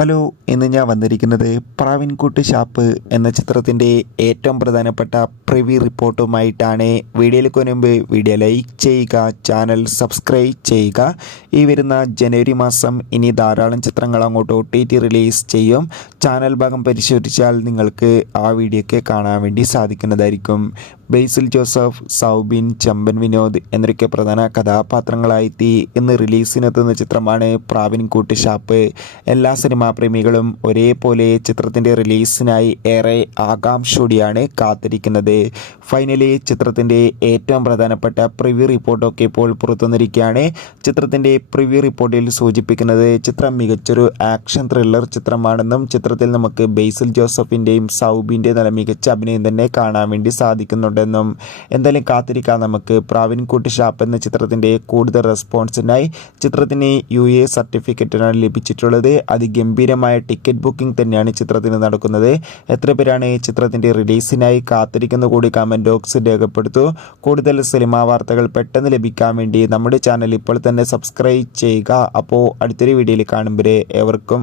Hello, ഇന്ന് ഞാൻ വന്നിരിക്കുന്നത് പ്രാവിൻകുട്ടി ഷാപ്പ് എന്ന ചിത്രത്തിൻ്റെ ഏറ്റവും പ്രധാനപ്പെട്ട പ്രിവ്യൂ റിപ്പോർട്ടുമായിട്ടാണ്. വീഡിയോയിലേക്ക് മുൻപ് വീഡിയോ ലൈക്ക് ചെയ്യുക, ചാനൽ സബ്സ്ക്രൈബ് ചെയ്യുക. ഈ വരുന്ന ജനുവരി മാസം ഇനി ധാരാളം ചിത്രങ്ങൾ അങ്ങോട്ട് OTT റിലീസ് ചെയ്യും. ചാനൽ ഭാഗം പരിശോധിച്ചാൽ നിങ്ങൾക്ക് ആ വീഡിയോയ്ക്ക് കാണാൻ വേണ്ടി സാധിക്കുന്നതായിരിക്കും. ബേസിൽ ജോസഫ്, സൗബിൻ, ചമ്പൻ വിനോദ് എന്നൊക്കെ പ്രധാന കഥാപാത്രങ്ങളായെത്തി ഇന്ന് റിലീസിനെത്തുന്ന ചിത്രമാണ് പ്രാവിൻകുട്ടി ഷാപ്പ്. എല്ലാ സിനിമാ പ്രേമികളും ഒരേപോലെ ചിത്രത്തിൻ്റെ റിലീസിനായി ഏറെ ആകാംക്ഷയോടെയാണ് കാത്തിരിക്കുന്നത്. ഫൈനലി ചിത്രത്തിൻ്റെ ഏറ്റവും പ്രധാനപ്പെട്ട പ്രിവ്യൂ റിപ്പോർട്ടൊക്കെ ഇപ്പോൾ പുറത്തുവന്നിരിക്കുകയാണ്. ചിത്രത്തിൻ്റെ പ്രിവ്യൂ റിപ്പോർട്ടിൽ സൂചിപ്പിക്കുന്നത് ചിത്രം മികച്ചൊരു ആക്ഷൻ ത്രില്ലർ ചിത്രമാണെന്നും ചിത്രത്തിൽ നമുക്ക് ബേസിൽ ജോസഫിൻ്റെയും സൗബിൻ്റെ നല്ല മികച്ച അഭിനയം തന്നെ കാണാൻ വേണ്ടി സാധിക്കുന്നുണ്ടെന്നും. എന്തായാലും കാത്തിരിക്കാം നമുക്ക്. പ്രാവിൻകുട്ടി ഷാപ്പ് എന്ന ചിത്രത്തിൻ്റെ കൂടുതൽ റെസ്പോൺസിനായി ചിത്രത്തിന് UA സർട്ടിഫിക്കറ്റാണ് ലഭിച്ചിട്ടുള്ളത്. അതിഗംഭീരമായ ടിക്കറ്റ് ബുക്കിംഗ് തന്നെയാണ് ചിത്രത്തിന് നടക്കുന്നത്. എത്ര പേരാണ് ചിത്രത്തിൻ്റെ റിലീസിനായി കാത്തിരിക്കുന്ന കൂടി കമൻറ്റ് ബോക്സിൽ രേഖപ്പെടുത്തൂ. കൂടുതൽ സിനിമാ വാർത്തകൾ പെട്ടെന്ന് ലഭിക്കാൻ വേണ്ടി നമ്മുടെ ചാനൽ ഇപ്പോൾ തന്നെ സബ്സ്ക്രൈബ് ചെയ്യുക. അപ്പോൾ അടുത്തൊരു വീഡിയോയിൽ കാണും വരെ ഏവർക്കും